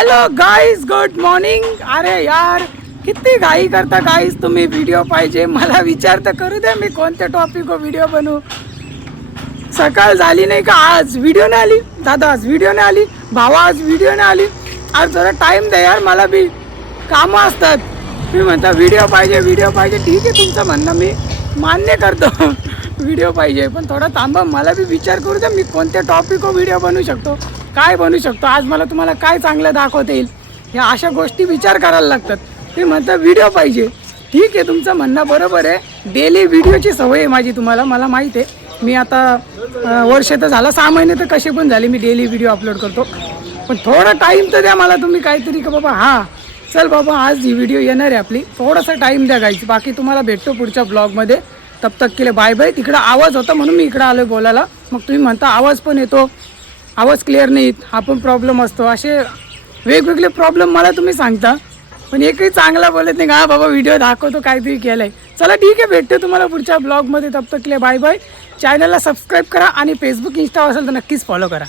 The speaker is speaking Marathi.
Hello guys, good morning. अरे यार, किती घाई करता गाईज तुम्ही. व्हिडिओ पाहिजे मला विचार तर करू द्या, मी कोणत्या टॉपिकवर व्हिडिओ बनवू. सकाळ झाली नाही का, आज व्हिडिओ नाही आली. दादा आज व्हिडिओ नाही आली, भावा आज व्हिडिओ नाही आली. आज जरा टाईम द्या यार, मला बी कामं असतात. मी म्हणता व्हिडिओ पाहिजे व्हिडिओ पाहिजे. ठीक आहे, तुमचं म्हणणं मी मान्य करतो. व्हिडिओ पाहिजे, पण थोडा थांबा, मला बी विचार करू द्या मी कोणत्या टॉपिकवर व्हिडिओ बनवू शकतो, काय बनवू शकतो. आज मला तुम्हाला काय चांगलं दाखवता येईल, या अशा गोष्टी विचार करायला लागतात. ते म्हणतात व्हिडिओ पाहिजे. ठीक आहे, तुमचं म्हणणं बरोबर आहे. डेली व्हिडिओची सवय आहे माझी, तुम्हाला मला माहीत आहे. मी आता वर्ष तर झाला, 6 महिने तर कसे पण झाले मी डेली व्हिडिओ अपलोड करतो. पण थोडा टाईम तर द्या मला तुम्ही काहीतरी, का बाबा हां चल बाबा आज ही व्हिडिओ येणार आहे आपली. थोडासा टाईम द्या गायची. बाकी तुम्हाला भेटतो पुढच्या ब्लॉगमध्ये. तब तक केले बाय बाय. तिकडं आवाज होता म्हणून मी इकडं आलो बोलायला. मग तुम्ही म्हणता आवाज पण येतो, आवाज क्लिअर नाही, हा पण प्रॉब्लेम असतो. असे वेगवेगळे प्रॉब्लेम मला तुम्ही सांगता, पण एकही चांगला बोलत नाही. का बाबा व्हिडिओ दाखवतो काहीतरी केलं आहे. चला ठीक आहे, भेटतो तुम्हाला पुढच्या ब्लॉगमध्ये. तब तक केले बाय बाय. चॅनलला सबस्क्राईब करा आणि फेसबुक इंस्टा असेल तर नक्कीच फॉलो करा.